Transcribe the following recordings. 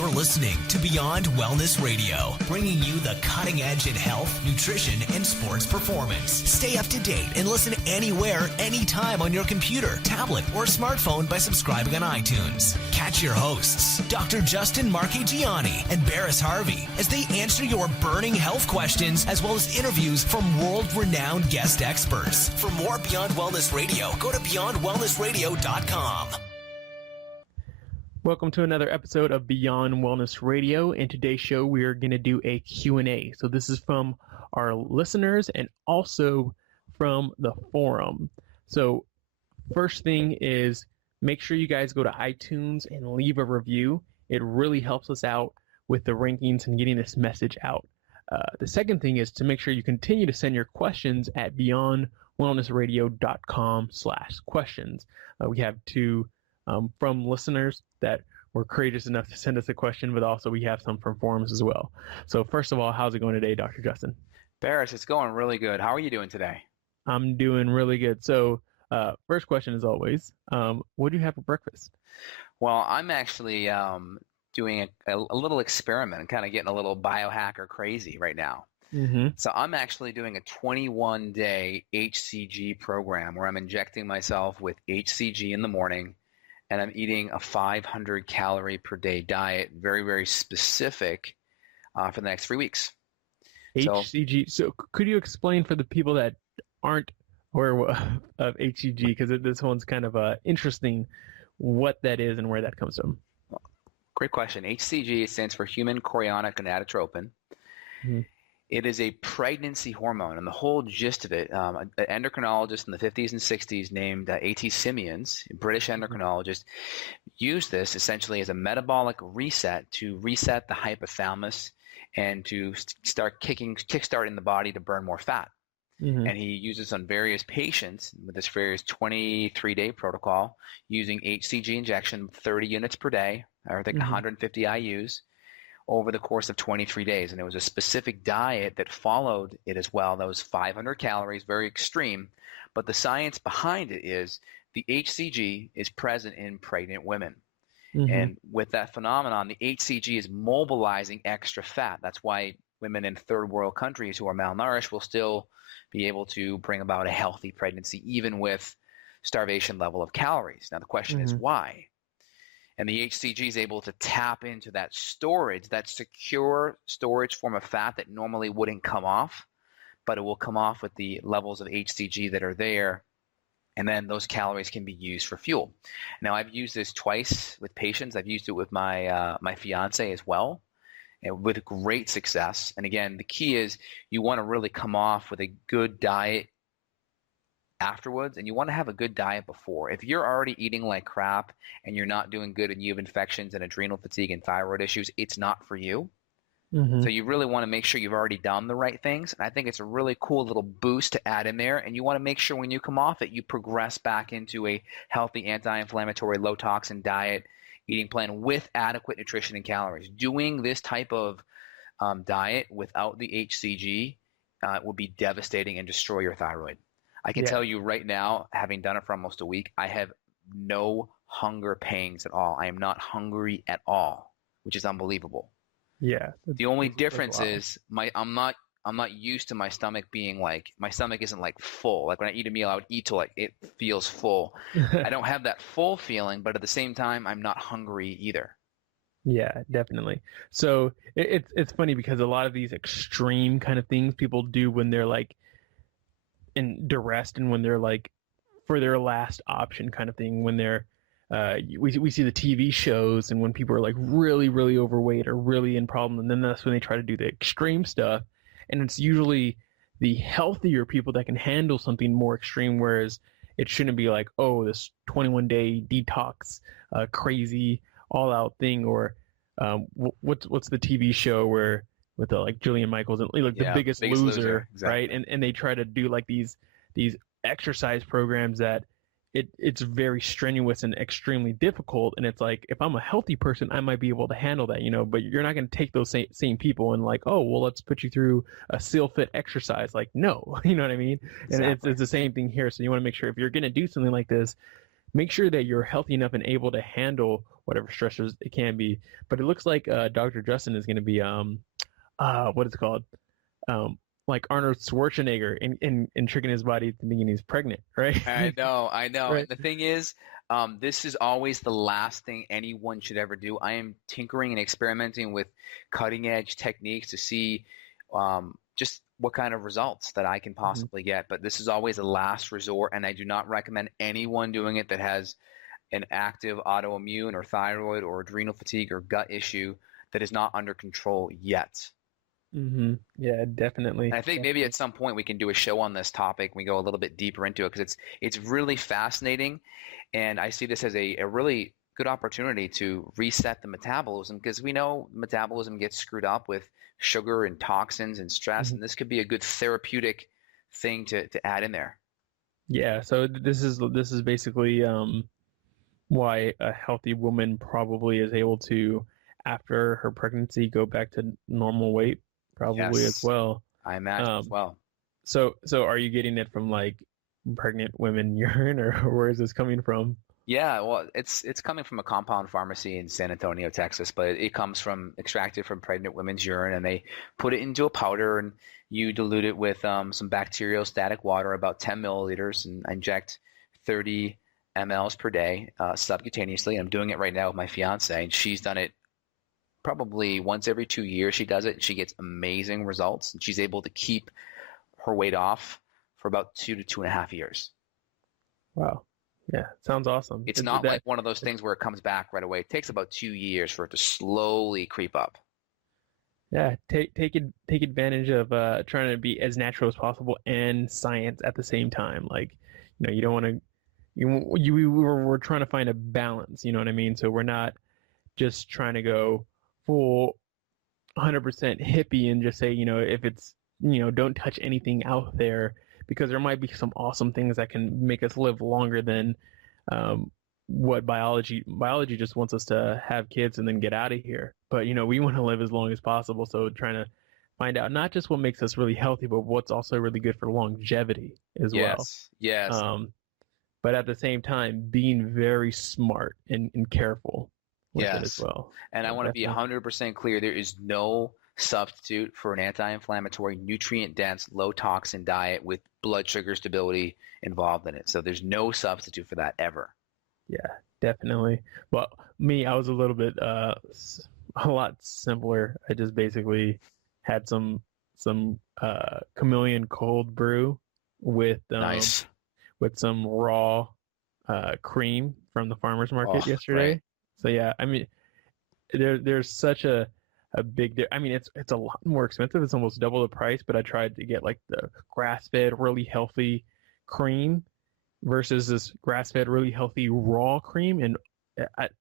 You're listening to Beyond Wellness Radio, bringing you the cutting edge in health, nutrition, and sports performance. Stay up to date and listen anywhere, anytime on your computer, tablet, or smartphone by subscribing on iTunes. Catch your hosts, Dr. Justin Marchegiani and Barris Harvey, as they answer your burning health questions as well as interviews from world-renowned guest experts. For more Beyond Wellness Radio, go to beyondwellnessradio.com. Welcome to another episode of Beyond Wellness Radio. In today's show, we are going to do a Q&A. So this is from our listeners and also from the forum. So first thing is make sure you guys go to iTunes and leave a review. It really helps us out with the rankings and getting this message out. The second thing is to make sure you continue to send your questions at beyondwellnessradio.com/questions. We have two from listeners that were courageous enough to send us a question, but also we have some from forums as well. So first of all, how's it going today, Dr. Justin? Barris, it's going really good. How are you doing today? I'm doing really good. So first question as always, what do you have for breakfast? Well, I'm actually doing a little experiment and kind of getting a little biohacker crazy right now. Mm-hmm. So I'm actually doing a 21-day HCG program where I'm injecting myself with HCG in the morning, and I'm eating a 500 calorie per day diet, very, very specific for the next 3 weeks. HCG. So could you explain for the people that aren't aware of HCG, because this one's kind of interesting, what that is and where that comes from? Great question. HCG stands for human chorionic gonadotropin. Mm-hmm. It is a pregnancy hormone, and the whole gist of it, an endocrinologist in the 50s and 60s named A.T. Simeons, a British endocrinologist, used this essentially as a metabolic reset to reset the hypothalamus and to start kickstarting the body to burn more fat. Mm-hmm. And he uses on various patients with this various 23-day protocol using HCG injection, 30 units per day, or I think 150 IUs, over the course of 23 days. And it was a specific diet that followed it as well. That was 500 calories, very extreme. But the science behind it is the HCG is present in pregnant women. Mm-hmm. And with that phenomenon, the HCG is mobilizing extra fat. That's why women in third world countries who are malnourished will still be able to bring about a healthy pregnancy, even with starvation level of calories. Now, the question is why? And the HCG is able to tap into that storage, that secure storage form of fat that normally wouldn't come off, but it will come off with the levels of HCG that are there. And then those calories can be used for fuel. Now, I've used this twice with patients. I've used it with my fiance as well, and with great success. And again, the key is you want to really come off with a good diet afterwards, and you want to have a good diet before. If you're already eating like crap and you're not doing good and you have infections and adrenal fatigue and thyroid issues, it's not for you. Mm-hmm. So you really want to make sure you've already done the right things. And I think it's a really cool little boost to add in there. And you want to make sure when you come off it, you progress back into a healthy, anti-inflammatory, low-toxin diet, eating plan with adequate nutrition and calories. Doing this type of diet without the HCG will be devastating and destroy your thyroid. I can tell you right now, having done it for almost a week, I have no hunger pangs at all. I am not hungry at all, which is unbelievable. Yeah. The only difference is I'm not used to my stomach being like, my stomach isn't like full. Like when I eat a meal, I would eat till like it feels full. I don't have that full feeling, but at the same time, I'm not hungry either. Yeah, definitely. So it's funny because a lot of these extreme kind of things people do when they're like in duress and when they're like for their last option kind of thing, when they're we see the TV shows and when people are like really, really overweight or really in problem, and then that's when they try to do the extreme stuff. And it's usually the healthier people that can handle something more extreme, whereas it shouldn't be like, oh, this 21-day detox, crazy all-out thing, or what's the TV show where with like Jillian Michaels and like the Biggest Loser, exactly. right? And they try to do like these exercise programs that it's very strenuous and extremely difficult. And it's like, if I'm a healthy person, I might be able to handle that, but you're not going to take those same people and like, oh, well, let's put you through a SEAL Fit exercise. Like, no, you know what I mean? Exactly. And it's the same thing here. So you want to make sure if you're going to do something like this, make sure that you're healthy enough and able to handle whatever stressors it can be. But it looks like Dr. Justin is going to be what is it called? Um, like Arnold Schwarzenegger in tricking his body thinking he's pregnant, right? I know, I know. Right. And the thing is, this is always the last thing anyone should ever do. I am tinkering and experimenting with cutting edge techniques to see just what kind of results that I can possibly get. But this is always a last resort, and I do not recommend anyone doing it that has an active autoimmune or thyroid or adrenal fatigue or gut issue that is not under control yet. Yeah, definitely. And I think maybe at some point we can do a show on this topic. We go a little bit deeper into it because it's really fascinating, and I see this as a really good opportunity to reset the metabolism because we know metabolism gets screwed up with sugar and toxins and stress, and this could be a good therapeutic thing to add in there. Yeah, so this is basically why a healthy woman probably is able to, after her pregnancy, go back to normal weight, probably as Yes, well. I imagine as well. So are you getting it from like pregnant women urine, or where is this coming from? Yeah, well, it's coming from a compound pharmacy in San Antonio, Texas, but it comes from extracted from pregnant women's urine, and they put it into a powder, and you dilute it with some bacteriostatic water, about 10 milliliters, and inject 30 mLs per day subcutaneously. I'm doing it right now with my fiance, and she's done it probably once every 2 years. She does it, and she gets amazing results, and she's able to keep her weight off for about 2 to 2.5 years. Wow. Yeah, sounds awesome. It's not like one of those things where it comes back right away. It takes about 2 years for it to slowly creep up. Yeah, take advantage of trying to be as natural as possible and science at the same time. Like, you don't want to we're trying to find a balance, you know what I mean? So we're not just trying to go full 100% hippie and just say, if it's, don't touch anything out there, because there might be some awesome things that can make us live longer than what biology just wants us to have kids and then get out of here. But we want to live as long as possible, so trying to find out not just what makes us really healthy, but what's also really good for longevity as well. Yes. But at the same time, being very smart and careful with it as well. And I want to be 100% clear. There is no substitute for an anti-inflammatory, nutrient-dense, low-toxin diet with blood sugar stability involved in it. So there's no substitute for that ever. Yeah, definitely. Well, I was a little bit a lot simpler. I just basically had some chameleon cold brew with Nice. with some raw cream from the farmer's market yesterday. Right. So yeah, I mean, there's such a big. I mean, it's a lot more expensive. It's almost double the price. But I tried to get like the grass-fed, really healthy cream versus this grass-fed, really healthy raw cream, and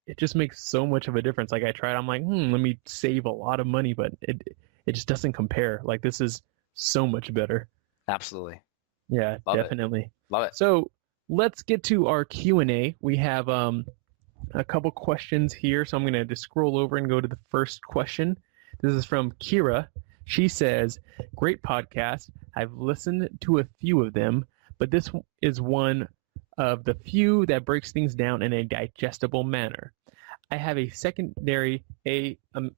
it just makes so much of a difference. Like I tried, I'm like, let me save a lot of money, but it just doesn't compare. Like this is so much better. Absolutely. Yeah, definitely. Love it. So let's get to our Q&A. We have a couple questions here, so I'm going to just scroll over and go to the first question. This is from Kira. She says, "Great podcast. I've listened to a few of them, but this is one of the few that breaks things down in a digestible manner. I have a secondary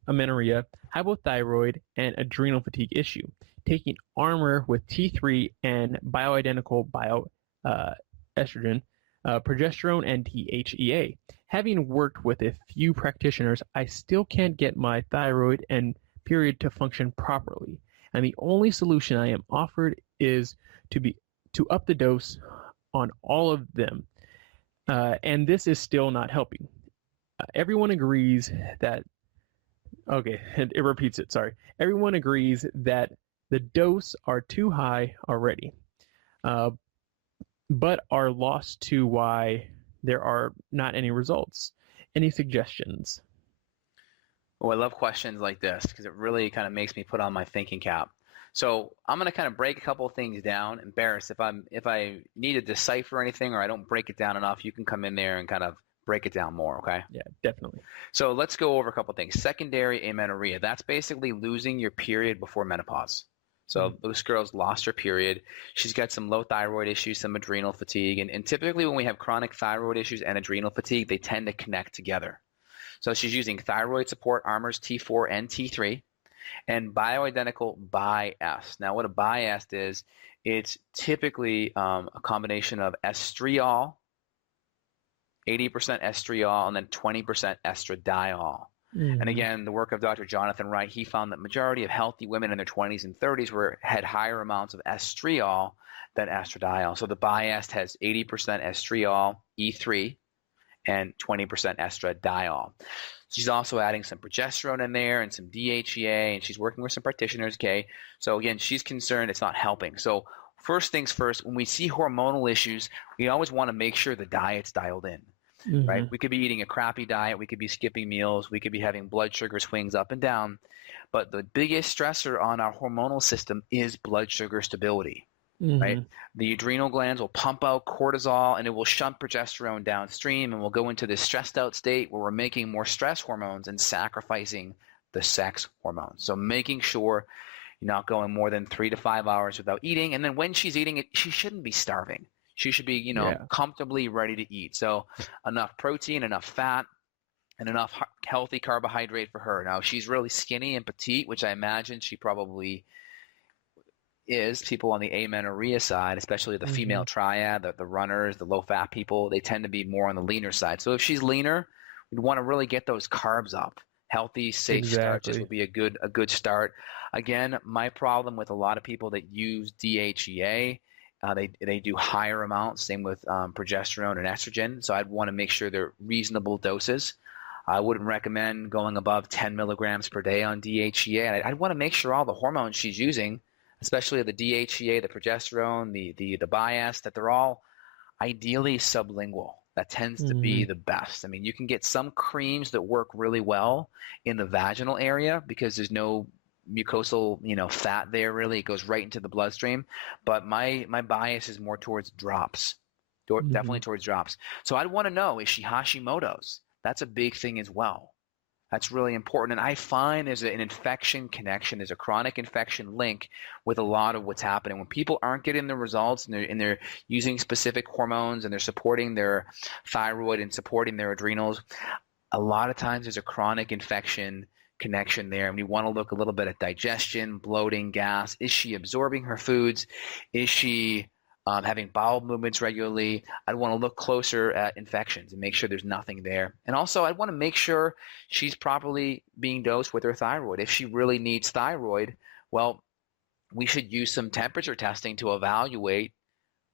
amenorrhea, hypothyroid, and adrenal fatigue issue. Taking Armor with T3 and bioidentical estrogen, progesterone, and DHEA. Having worked with a few practitioners, I still can't get my thyroid and period to function properly, and the only solution I am offered is to up the dose on all of them, and this is still not helping. Everyone agrees that it repeats it. Sorry. Everyone agrees that the dose are too high already, but are lost to why there are not any results. Any suggestions?" Oh, I love questions like this because it really kind of makes me put on my thinking cap. So I'm going to kind of break a couple of things down. Embarrassed if I need to decipher anything or I don't break it down enough, you can come in there and kind of break it down more, okay? Yeah, definitely. So let's go over a couple of things. Secondary amenorrhea, that's basically losing your period before menopause. So this girl's lost her period. She's got some low thyroid issues, some adrenal fatigue. And typically when we have chronic thyroid issues and adrenal fatigue, they tend to connect together. So she's using thyroid support, Armour's T4 and T3, and bioidentical Bi-S. Now what a Bi-S is, it's typically a combination of estriol, 80% estriol, and then 20% estradiol. And again, the work of Dr. Jonathan Wright, he found that majority of healthy women in their 20s and 30s had higher amounts of estriol than estradiol. So the Bi-S has 80% estriol, E3, and 20% estradiol. She's also adding some progesterone in there and some DHEA, and she's working with some practitioners, okay? So again, she's concerned it's not helping. So first things first, when we see hormonal issues, we always want to make sure the diet's dialed in. Right? We could be eating a crappy diet. We could be skipping meals. We could be having blood sugar swings up and down. But the biggest stressor on our hormonal system is blood sugar stability. Right? The adrenal glands will pump out cortisol and it will shunt progesterone downstream, and we'll go into this stressed out state where we're making more stress hormones and sacrificing the sex hormones. So making sure you're not going more than 3 to 5 hours without eating. And then when she's eating it, she shouldn't be starving. She should be, comfortably ready to eat. So enough protein, enough fat, and enough healthy carbohydrate for her. Now, if she's really skinny and petite, which I imagine she probably is, people on the amenorrhea side, especially the female triad, the runners, the low-fat people, they tend to be more on the leaner side. So if she's leaner, we'd want to really get those carbs up. Healthy, safe starches would be a good start. Again, my problem with a lot of people that use DHEA, they do higher amounts, same with progesterone and estrogen. So I'd want to make sure they're reasonable doses. I wouldn't recommend going above 10 milligrams per day on DHEA. I'd want to make sure all the hormones she's using, especially the DHEA, the progesterone, the Bi-S, that they're all ideally sublingual. That tends to be the best. I mean, you can get some creams that work really well in the vaginal area because there's no mucosal, fat there really. It goes right into the bloodstream. But my bias is more towards drops, definitely towards drops. So I'd want to know, is she Hashimoto's? That's a big thing as well. That's really important. And I find there's an infection connection. There's a chronic infection link with a lot of what's happening. When people aren't getting the results and they're using specific hormones and they're supporting their thyroid and supporting their adrenals, a lot of times there's a chronic infection connection there, and we want to look a little bit at digestion, bloating, gas. Is she absorbing her foods? Is she having bowel movements regularly? I'd want to look closer at infections and make sure there's nothing there. And also, I'd want to make sure she's properly being dosed with her thyroid. If she really needs thyroid, well, we should use some temperature testing to evaluate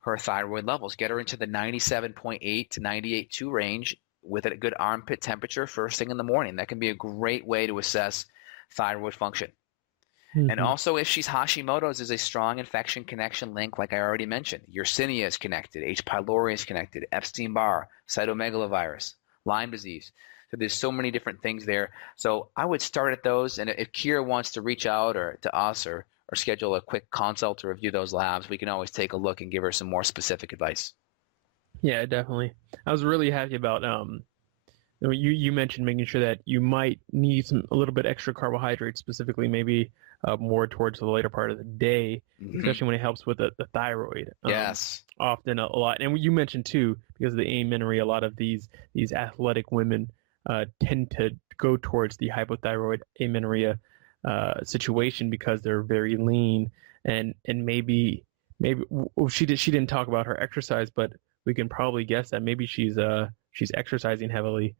her thyroid levels. Get her into the 97.8 to 98.2 range with a good armpit temperature first thing in the morning. That can be a great way to assess thyroid function. And also, if she's Hashimoto's, there's a strong infection connection link, like I already mentioned. Yersinia is connected, H. pylori is connected, Epstein-Barr, cytomegalovirus, Lyme disease. So there's so many different things there. So I would start at those, and if Kira wants to reach out or to us or schedule a quick consult to review those labs, we can always take a look and give her some more specific advice. Yeah, definitely. I was really happy about you mentioned making sure that you might need a little bit extra carbohydrates, specifically maybe more towards the later part of the day, especially when it helps with the thyroid. Yes. Often a lot. And you mentioned too, because of the amenorrhea, a lot of these athletic women tend to go towards the hypothyroid amenorrhea situation because they're very lean, and maybe she didn't talk about her exercise, but we can probably guess that maybe she's exercising heavily,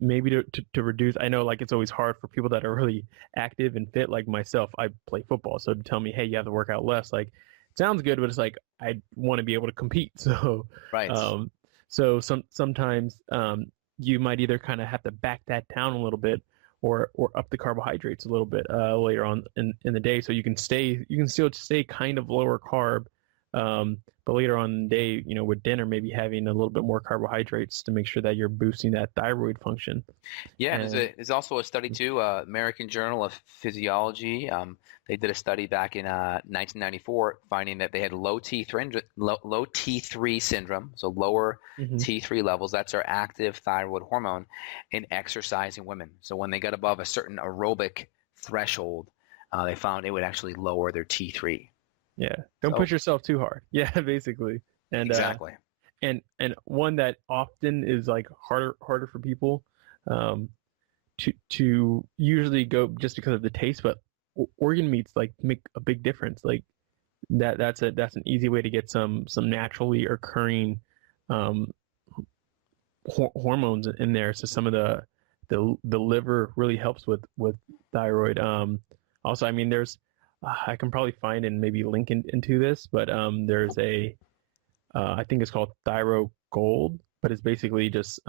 maybe to reduce. I know, like, it's always hard for people that are really active and fit, like myself. I play football, so to tell me, hey, you have to work out less, like, it sounds good, but it's like I want to be able to compete. So right. So sometimes you might either kind of have to back that down a little bit, or up the carbohydrates a little bit later on in the day, so you can still stay kind of lower carb. But later on in the day, with dinner, maybe having a little bit more carbohydrates to make sure that you're boosting that thyroid function. Yeah, there's also a study too, American Journal of Physiology. They did a study back in 1994 finding that they had low T3 syndrome, so lower T3 levels. That's our active thyroid hormone in exercising women. So when they got above a certain aerobic threshold, they found it would actually lower their T3. Yeah. Don't push yourself too hard. Yeah, basically. And Exactly. And one that often is like harder for people to usually go just because of the taste, but organ meats like make a big difference. Like that's an easy way to get some naturally occurring hormones in there. So some of the liver really helps with thyroid. Also, I mean, there's I can probably find and maybe link into this, but there's a I think it's called Thyro Gold, but it's basically just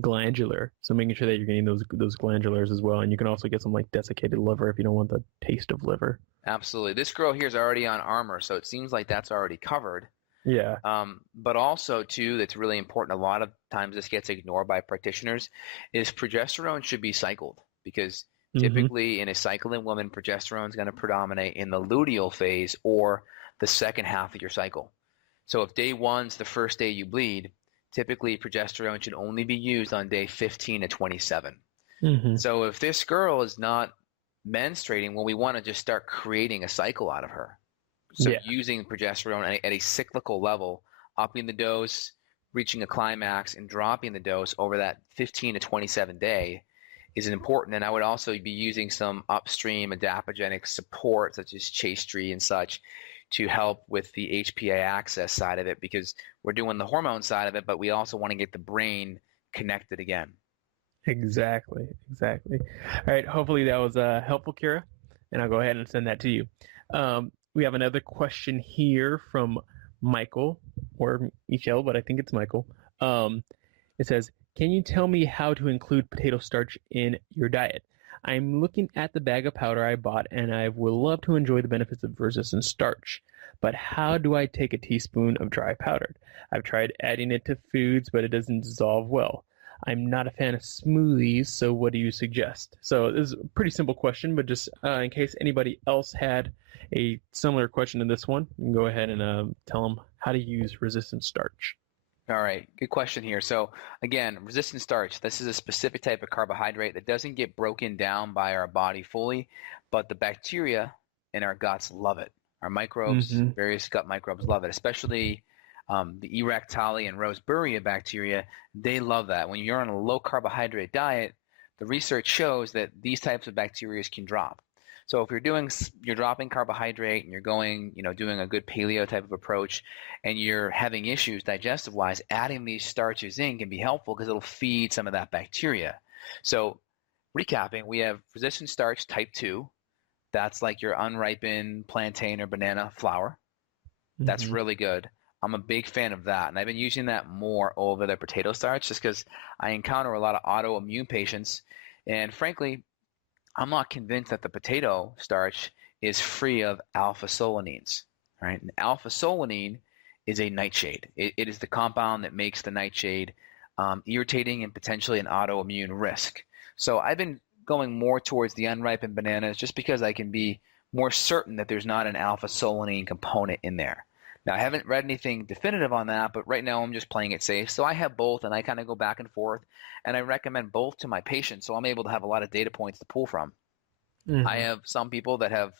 glandular. So making sure that you're getting those glandulars as well, and you can also get some like desiccated liver if you don't want the taste of liver. Absolutely. This girl here is already on Armor, so it seems like that's already covered. Yeah. But also, too, that's really important. A lot of times this gets ignored by practitioners, is progesterone should be cycled because typically in a cycling woman, progesterone is going to predominate in the luteal phase or the second half of your cycle. So if day one's the first day you bleed, typically progesterone should only be used on day 15 to 27. So if this girl is not menstruating, well, we want to just start creating a cycle out of her. So using progesterone at a cyclical level, upping the dose, reaching a climax, and dropping the dose over that 15 to 27 day is important. And I would also be using some upstream adaptogenic support, such as Chaste and such, to help with the HPA access side of it, because we're doing the hormone side of it, but we also want to get the brain connected again. Exactly. All right. Hopefully that was helpful, Kira, and I'll go ahead and send that to you. We have another question here from Michael or Michelle, but I think it's Michael. It says, can you tell me how to include potato starch in your diet? I'm looking at the bag of powder I bought, and I would love to enjoy the benefits of resistant starch. But how do I take a teaspoon of dry powder? I've tried adding it to foods, but it doesn't dissolve well. I'm not a fan of smoothies, so what do you suggest? So this is a pretty simple question, but just in case anybody else had a similar question to this one, you can go ahead and tell them how to use resistant starch. All right, good question here. So again, resistant starch, this is a specific type of carbohydrate that doesn't get broken down by our body fully, but the bacteria in our guts love it. Our microbes, various gut microbes love it, especially the Erectali and Roseburia bacteria. They love that. When you're on a low carbohydrate diet, the research shows that these types of bacteria can drop. So if you're dropping carbohydrate and you're going, doing a good paleo type of approach, and you're having issues digestive wise, adding these starches in can be helpful because it'll feed some of that bacteria. So recapping, we have resistant starch type 2. That's like your unripened plantain or banana flour. That's really good. I'm a big fan of that, and I've been using that more over the potato starch just because I encounter a lot of autoimmune patients, and frankly, I'm not convinced that the potato starch is free of alpha-solanines, right? And alpha-solanine is a nightshade. It is the compound that makes the nightshade irritating and potentially an autoimmune risk. So I've been going more towards the unripened bananas just because I can be more certain that there's not an alpha-solanine component in there. Now, I haven't read anything definitive on that, but right now I'm just playing it safe. So I have both, and I kind of go back and forth, and I recommend both to my patients, so I'm able to have a lot of data points to pull from. I have some people that have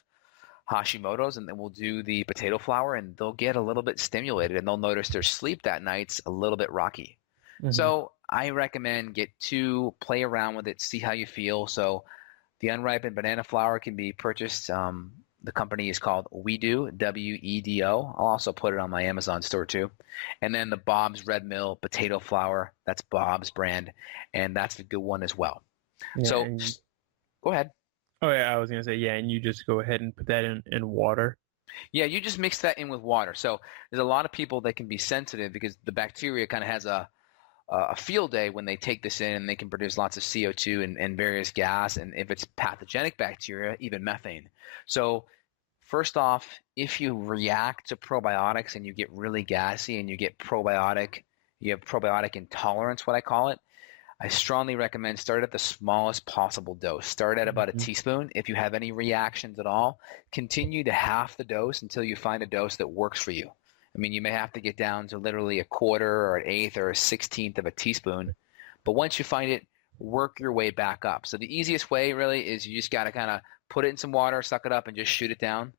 Hashimoto's, and then we'll do the potato flour, and they'll get a little bit stimulated, and they'll notice their sleep that night's a little bit rocky. So I recommend get to play around with it, see how you feel. So the unripened banana flour can be purchased. The company is called Wedo, W-E-D-O. I'll also put it on my Amazon store too. And then the Bob's Red Mill potato flour, that's Bob's brand, and that's a good one as well. Yeah, so go ahead. Oh, yeah, I was going to say, yeah, and you just go ahead and put that in water. Yeah, you just mix that in with water. So there's a lot of people that can be sensitive because the bacteria kind of has a field day when they take this in, and they can produce lots of CO2 and various gas, and if it's pathogenic bacteria, even methane. So first off, if you react to probiotics and you get really gassy and you have probiotic intolerance, what I call it, I strongly recommend start at the smallest possible dose. Start at about a teaspoon. If you have any reactions at all, continue to half the dose until you find a dose that works for you. I mean, you may have to get down to literally a quarter or an eighth or a 16th of a teaspoon. But once you find it work your way back up. So the easiest way really is you just got to kind of put it in some water, suck it up, and just shoot it down,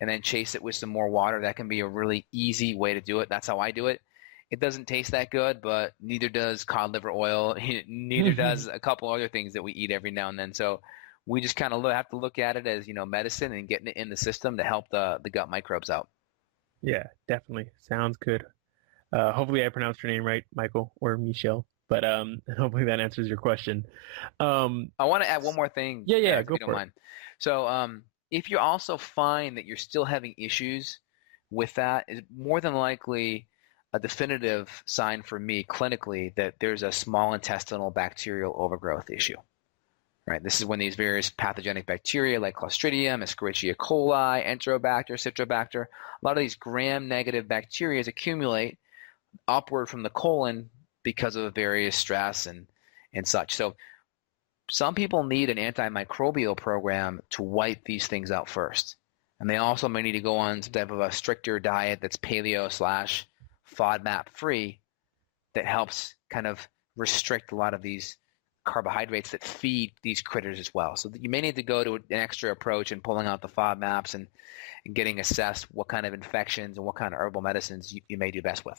and then chase it with some more water. That can be a really easy way to do it. That's how I do it. It doesn't taste that good, but neither does cod liver oil. Neither does a couple other things that we eat every now and then. So we just kind of have to look at it as, medicine and getting it in the system to help the gut microbes out. Yeah, definitely. Sounds good. Hopefully I pronounced your name right, Michael or Michelle. But hopefully that answers your question. I want to add one more thing. Yeah, if go you don't for mind. So if you also find that you're still having issues with that, it's more than likely a definitive sign for me clinically that there's a small intestinal bacterial overgrowth issue. Right. This is when these various pathogenic bacteria like Clostridium, Escherichia coli, Enterobacter, Citrobacter, a lot of these gram-negative bacteria accumulate upward from the colon because of various stress and such. So some people need an antimicrobial program to wipe these things out first. And they also may need to go on some type of a stricter diet that's paleo/FODMAP free that helps kind of restrict a lot of these carbohydrates that feed these critters as well. So you may need to go to an extra approach in pulling out the FODMAPs and getting assessed what kind of infections and what kind of herbal medicines you may do best with.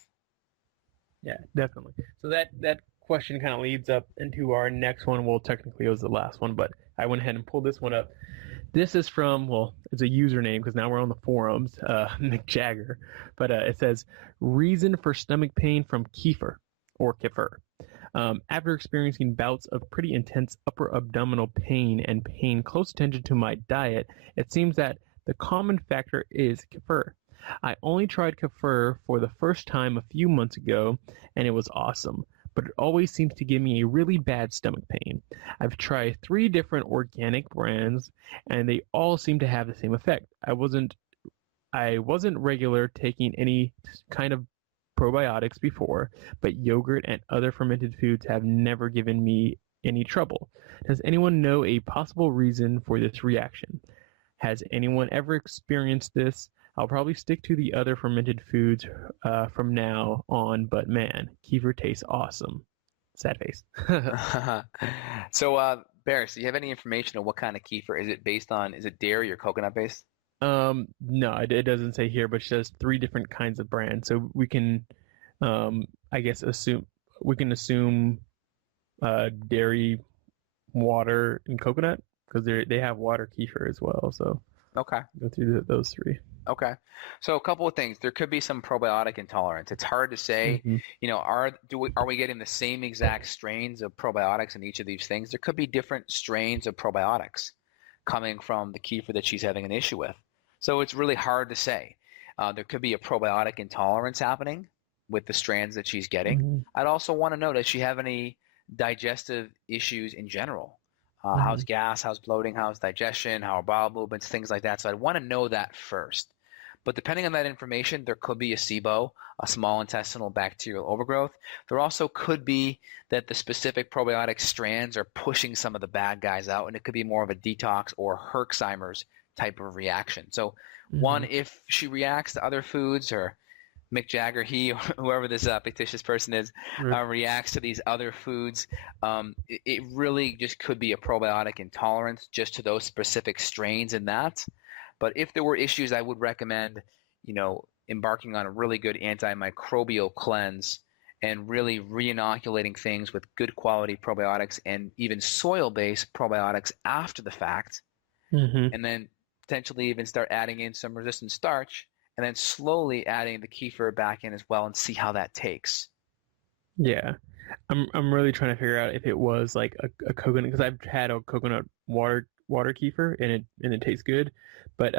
Yeah, definitely. So that question kind of leads up into our next one. Well, technically it was the last one, but I went ahead and pulled this one up. This is from, well, it's a username because now we're on the forums, Mick Jagger. But it says, reason for stomach pain from kefir or kefir. After experiencing bouts of pretty intense upper abdominal pain and paying close attention to my diet, it seems that the common factor is kefir. I only tried kefir for the first time a few months ago, and it was awesome, but it always seems to give me a really bad stomach pain. I've tried 3 different organic brands, and they all seem to have the same effect. I wasn't regular taking any kind of probiotics before, but yogurt and other fermented foods have never given me any trouble. Does anyone know a possible reason for this reaction? Has anyone ever experienced this? I'll probably stick to the other fermented foods from now on, but man, kefir tastes awesome. Sad face. So, Barris, do you have any information on what kind of kefir? Is it dairy or coconut based? No, it doesn't say here, but it says 3 different kinds of brands. So we can, I guess, assume dairy, water, and coconut because they have water kefir as well. So okay, go through those 3. Okay, so a couple of things. There could be some probiotic intolerance. It's hard to say. Mm-hmm. Are we getting the same exact strains of probiotics in each of these things? There could be different strains of probiotics coming from the kefir that she's having an issue with. So it's really hard to say. There could be a probiotic intolerance happening with the strands that she's getting. Mm-hmm. I'd also want to know, does she have any digestive issues in general? How's gas, how's bloating, how's digestion, how are bowel movements, things like that. So I'd want to know that first. But depending on that information, there could be a SIBO, a small intestinal bacterial overgrowth. There also could be that the specific probiotic strands are pushing some of the bad guys out, and it could be more of a detox or Herxheimer's type of reaction. So one, if she reacts to other foods, or Mick Jagger, he, or whoever this fictitious person is, reacts to these other foods, it really just could be a probiotic intolerance just to those specific strains in that. But if there were issues, I would recommend, embarking on a really good antimicrobial cleanse and really re-inoculating things with good quality probiotics and even soil-based probiotics after the fact, and then potentially even start adding in some resistant starch, and then slowly adding the kefir back in as well and see how that takes. Yeah. I'm really trying to figure out if it was like a coconut, because I've had a coconut water kefir and it tastes good, but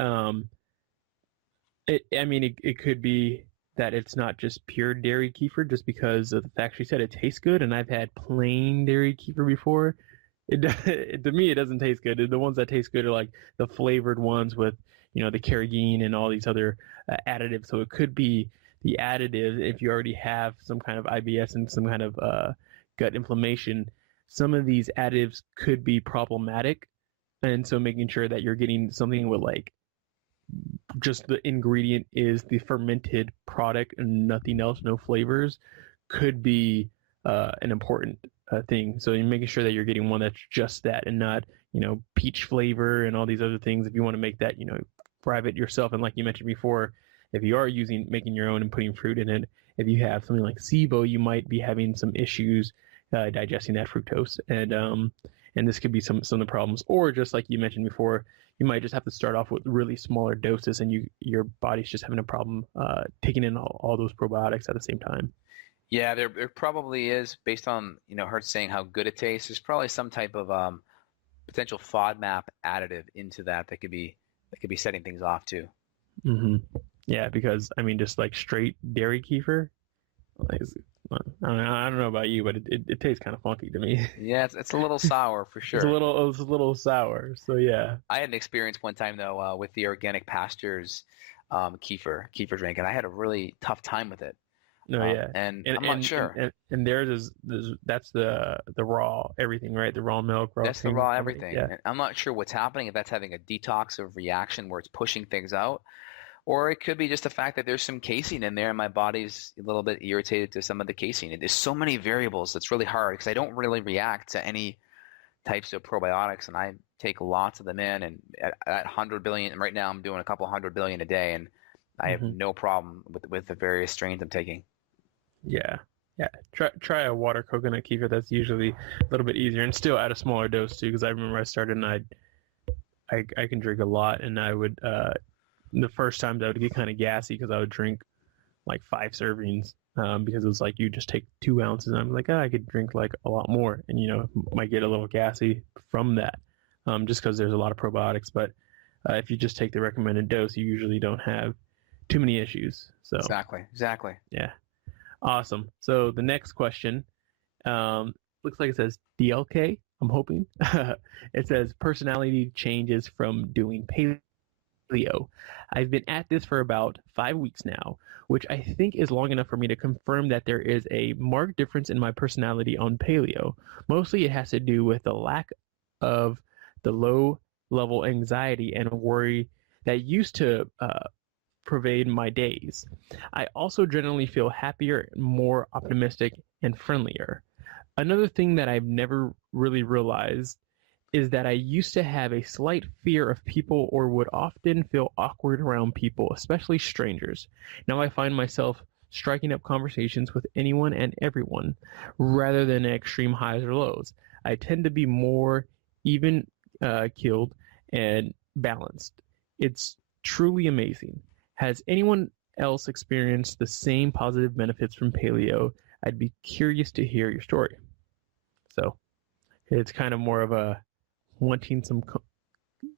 it could be that it's not just pure dairy kefir just because of the fact she said it tastes good, and I've had plain dairy kefir before. To me, it doesn't taste good. The ones that taste good are like the flavored ones with the carrageenan and all these other additives. So it could be the additive if you already have some kind of IBS and some kind of gut inflammation. Some of these additives could be problematic, and so making sure that you're getting something with like just the ingredient is the fermented product and nothing else, no flavors, could be an important thing. So you're making sure that you're getting one that's just that and not, peach flavor and all these other things. If you want to make that, private yourself. And like you mentioned before, if you are making your own and putting fruit in it, if you have something like SIBO, you might be having some issues digesting that fructose. And this could be some of the problems. Or just like you mentioned before, you might just have to start off with really smaller doses and your body's just having a problem taking in all those probiotics at the same time. Yeah, there probably is, based on her saying how good it tastes. There's probably some type of potential FODMAP additive into that could be setting things off too. Mm-hmm. Yeah, because I mean, just like straight dairy kefir, like, I don't know about you, but it tastes kind of funky to me. Yeah, it's a little sour for sure. It's a little sour. So yeah. I had an experience one time though with the Organic Pastures kefir drink, and I had a really tough time with it. No, yeah, and I'm not sure. And theirs that's the raw everything, right? The raw milk, raw. That's the raw everything. Yeah. And I'm not sure what's happening, if that's having a detoxive reaction where it's pushing things out, or it could be just the fact that there's some casein in there and my body's a little bit irritated to some of the casein. There's so many variables. It's really hard because I don't really react to any types of probiotics, and I take lots of them in. And at 100 billion, right now I'm doing a couple 100 billion a day, and I have no problem with the various strains I'm taking. Yeah. Try a water coconut kefir. That's usually a little bit easier, and still at a smaller dose too. Because I remember I started and I can drink a lot, and I would the first times I would get kind of gassy because I would drink like 5 servings because it was like you just take 2 ounces, and I'm like, I could drink like a lot more, and might get a little gassy from that just because there's a lot of probiotics. But if you just take the recommended dose, you usually don't have too many issues. So Exactly. Yeah. Awesome. So the next question looks like it says DLK, I'm hoping. It says personality changes from doing paleo. I've been at this for about 5 weeks now, which I think is long enough for me to confirm that there is a marked difference in my personality on paleo. Mostly it has to do with the lack of the low level anxiety and worry that used to pervade my days. I also generally feel happier, more optimistic, and friendlier. Another thing that I've never really realized is that I used to have a slight fear of people or would often feel awkward around people, especially strangers. Now I find myself striking up conversations with anyone and everyone rather than extreme highs or lows. I tend to be more even keeled and balanced. It's truly amazing. Has anyone else experienced the same positive benefits from paleo? I'd be curious to hear your story. So it's kind of more of a wanting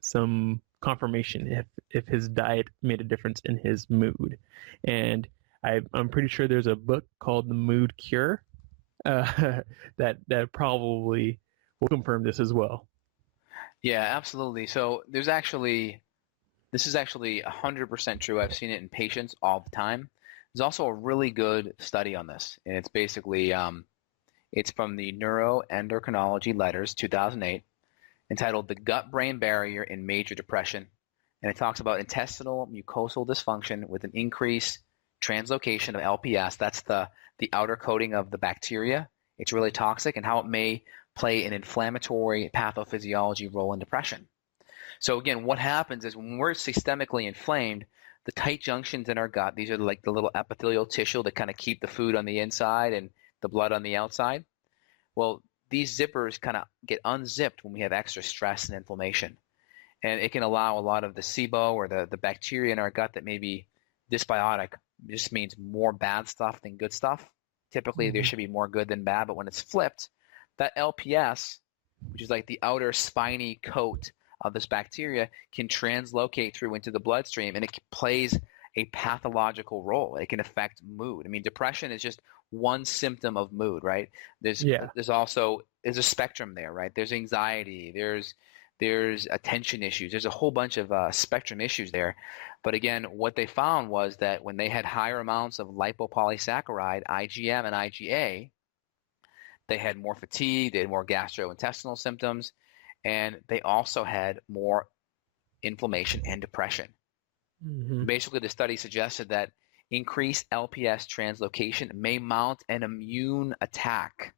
some confirmation if his diet made a difference in his mood. And I'm pretty sure there's a book called The Mood Cure that probably will confirm this as well. Yeah, absolutely. So this is actually 100% true. I've seen it in patients all the time. There's also a really good study on this, and it's basically it's from the Neuroendocrinology Letters, 2008, entitled "The Gut-Brain Barrier in Major Depression," and it talks about intestinal mucosal dysfunction with an increased translocation of LPS. That's the outer coating of the bacteria. It's really toxic, and how it may play an inflammatory pathophysiology role in depression. So again, what happens is when we're systemically inflamed, the tight junctions in our gut, these are like the little epithelial tissue that kind of keep the food on the inside and the blood on the outside. Well, these zippers kind of get unzipped when we have extra stress and inflammation. And it can allow a lot of the SIBO or the bacteria in our gut that may be dysbiotic. It just means more bad stuff than good stuff. Typically, there should be more good than bad, but when it's flipped, that LPS, which is like the outer spiny coat of this bacteria, can translocate through into the bloodstream, and it plays a pathological role. It can affect mood. I mean, depression is just one symptom of mood, right? There's a spectrum there, right? There's anxiety, there's attention issues, there's a whole bunch of spectrum issues there. But again, what they found was that when they had higher amounts of lipopolysaccharide, IgM and IgA, they had more fatigue, they had more gastrointestinal symptoms, and they also had more inflammation and depression. Basically, the study suggested that increased LPS translocation may mount an immune attack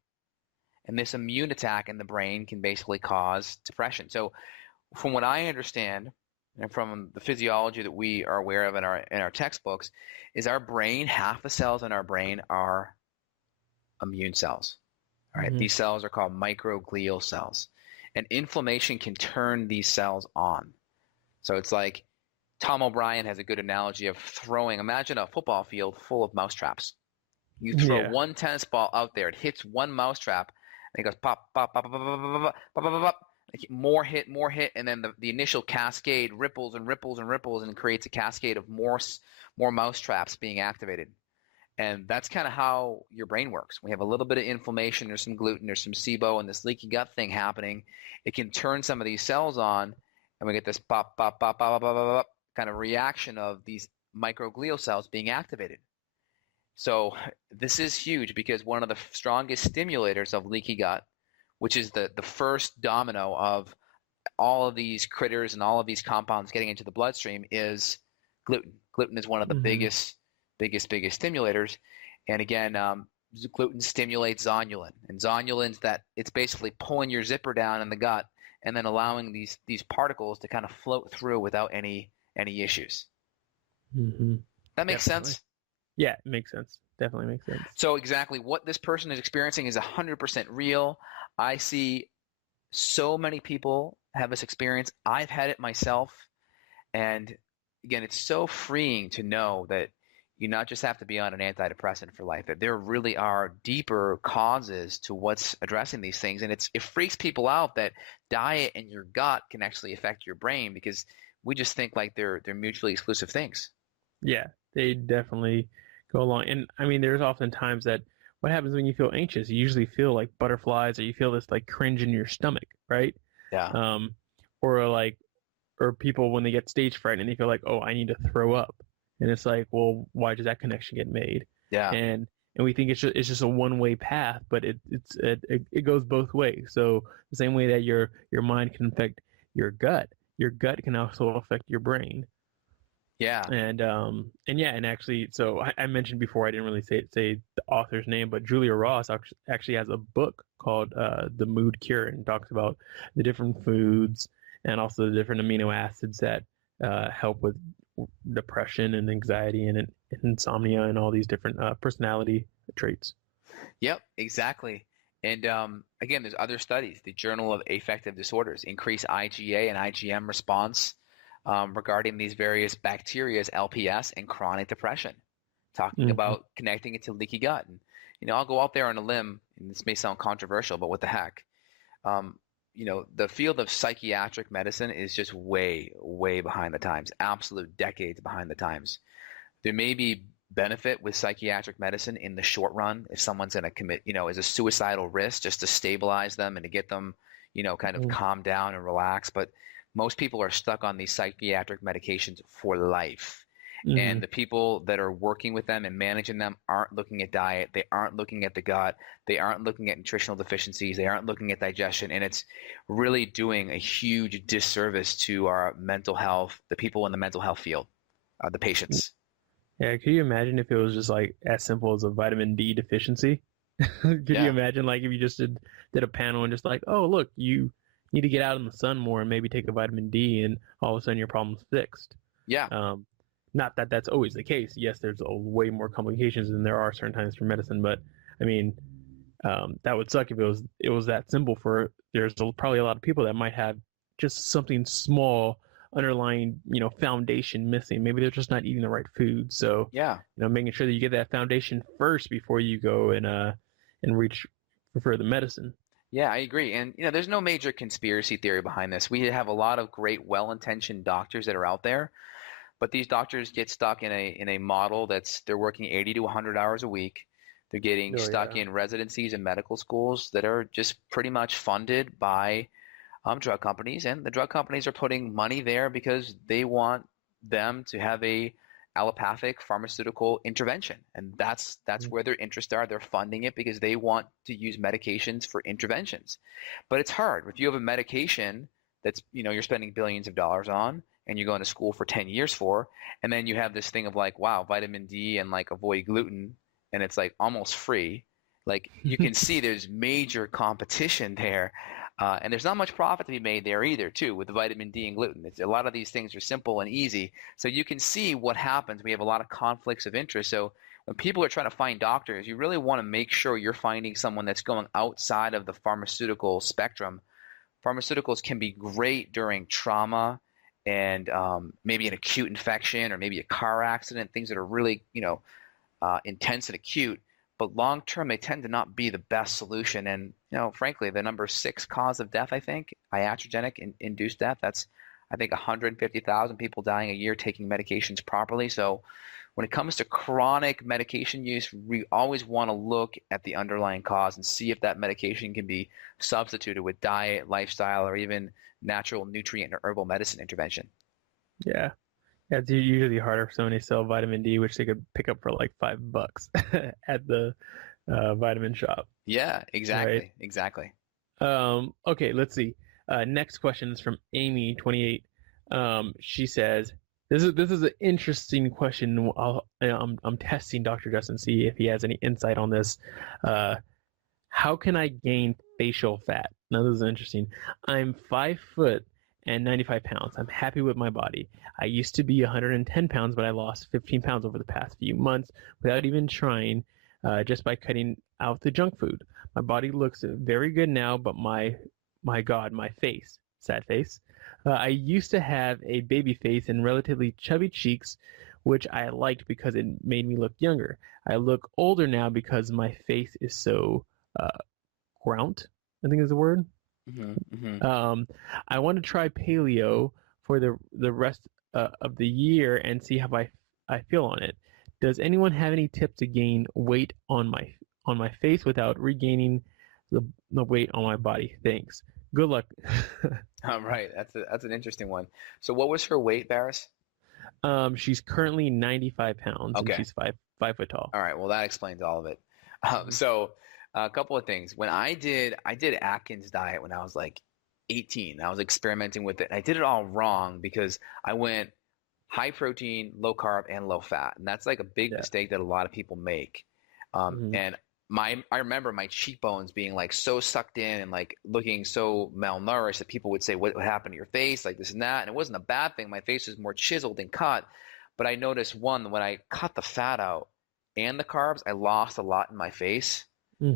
And this immune attack in the brain can basically cause depression. So from what I understand, and from the physiology that we are aware of in our textbooks, is our brain, half the cells in our brain are immune cells. All right, these cells are called microglial cells, and inflammation can turn these cells on. So it's like Tom O'Brien has a good analogy of throwing. Imagine a football field full of mousetraps. You throw one tennis ball out there, it hits one mousetrap, and it goes pop, pop, pop, pop, pop, pop, pop, pop, pop, pop. More hit, and then the initial cascade ripples and ripples and ripples and creates a cascade of more mousetraps being activated. And that's kind of how your brain works. We have a little bit of inflammation, there's some gluten, there's some SIBO, and this leaky gut thing happening. It can turn some of these cells on, and we get this pop, pop, pop, pop, pop, pop, pop kind of reaction of these microglial cells being activated. So this is huge because one of the strongest stimulators of leaky gut, which is the first domino of all of these critters and all of these compounds getting into the bloodstream, is gluten. Gluten is one of the biggest stimulators. And again, gluten stimulates zonulin. And zonulin's that it's basically pulling your zipper down in the gut and then allowing these particles to kind of float through without any issues. That makes sense? Yeah, it makes sense. Definitely makes sense. So exactly what this person is experiencing is 100% real. I see so many people have this experience. I've had it myself. And again, it's so freeing to know that you not just have to be on an antidepressant for life, that there really are deeper causes to what's addressing these things. And it freaks people out that diet and your gut can actually affect your brain, because we just think like they're mutually exclusive things. Yeah, they definitely go along. And I mean, there's often times that what happens when you feel anxious? You usually feel like butterflies, or you feel this like cringe in your stomach, right? Yeah. Or people when they get stage fright and they feel like, oh, I need to throw up. And it's like, well, why does that connection get made? Yeah. And we think it's just a one-way path, but it goes both ways. So the same way that your mind can affect your gut can also affect your brain. Yeah. And actually, so I mentioned before, I didn't really say the author's name, but Julia Ross actually has a book called The Mood Cure, and talks about the different foods and also the different amino acids that help with depression and anxiety and insomnia and all these different personality traits. Yep, exactly. And again, there's other studies. The Journal of Affective Disorders increase IgA and IgM response regarding these various bacterias, LPS, and chronic depression, talking about connecting it to leaky gut. And, I'll go out there on a limb, and this may sound controversial, but what the heck? The field of psychiatric medicine is just way, way behind the times, absolute decades behind the times. There may be benefit with psychiatric medicine in the short run if someone's going to commit, as a suicidal risk, just to stabilize them and to get them, kind of calm down and relax. But most people are stuck on these psychiatric medications for life. And the people that are working with them and managing them aren't looking at diet. They aren't looking at the gut. They aren't looking at nutritional deficiencies. They aren't looking at digestion. And it's really doing a huge disservice to our mental health, the people in the mental health field, the patients. Yeah, could you imagine if it was just like as simple as a vitamin D deficiency? Could you imagine like if you just did a panel and just like, oh, look, you need to get out in the sun more and maybe take a vitamin D, and all of a sudden your problem's fixed. Yeah. Not that that's always the case. Yes, there's way more complications than there are certain times for medicine, but I mean, that would suck if it was that simple. There's probably a lot of people that might have just something small underlying, foundation missing. Maybe they're just not eating the right food. So making sure that you get that foundation first before you go and reach for further medicine. Yeah, I agree. And there's no major conspiracy theory behind this. We have a lot of great, well-intentioned doctors that are out there. But these doctors get stuck in a model they're working 80 to 100 hours a week. They're getting stuck in residencies and medical schools that are just pretty much funded by drug companies, and the drug companies are putting money there because they want them to have a allopathic pharmaceutical intervention, and that's where their interests are. They're funding it because they want to use medications for interventions. But it's hard if you have a medication that's you're spending billions of dollars on, and you're going to school for 10 years for, and then you have this thing of like, wow, vitamin D and like avoid gluten, and it's like almost free, Like you can see there's major competition there. And there's not much profit to be made there either, too, with the vitamin D and gluten. A lot of these things are simple and easy. So you can see what happens. We have a lot of conflicts of interest. So when people are trying to find doctors, you really want to make sure you're finding someone that's going outside of the pharmaceutical spectrum. Pharmaceuticals can be great during trauma and maybe an acute infection or maybe a car accident, things that are really, intense and acute. But long term, they tend to not be the best solution. And, frankly, the number 6 cause of death, I think, iatrogenic induced death, that's, I think, 150,000 people dying a year taking medications properly. So when it comes to chronic medication use, we always want to look at the underlying cause and see if that medication can be substituted with diet, lifestyle, or even natural nutrient or herbal medicine intervention. Yeah. Yeah, it's usually harder for somebody to sell vitamin D, which they could pick up for like $5 at the vitamin shop. Yeah, exactly. Right? Exactly. Okay, let's see. Next question is from Amy, 28. She says, this is an interesting question. I'm testing Dr. Justin, see if he has any insight on this. How can I gain facial fat? Now, this is interesting. I'm 5 foot and 95 pounds. I'm happy with my body. I used to be 110 pounds, but I lost 15 pounds over the past few months without even trying, just by cutting out the junk food. My body looks very good now, but my God, my face, sad face. I used to have a baby face and relatively chubby cheeks, which I liked because it made me look younger. I look older now because my face is so grount, I think is the word. Mm-hmm, mm-hmm. I want to try paleo for the rest of the year and see how I feel on it. Does anyone have any tips to gain weight on my face without regaining the weight on my body? Thanks. Good luck. All right, that's an interesting one. So what was her weight, Barris? She's currently 95 pounds, Okay. and she's 5 foot tall. All right, well that explains all of it. So a couple of things. When I did Atkins diet when I was like 18. I was experimenting with it. I did it all wrong because I went high protein, low carb, and low fat, and that's like a big mistake that a lot of people make. And I remember my cheekbones being like so sucked in and like looking so malnourished that people would say, "What happened to your face?" Like this and that, and it wasn't a bad thing. My face was more chiseled and cut, but I noticed when I cut the fat out and the carbs, I lost a lot in my face.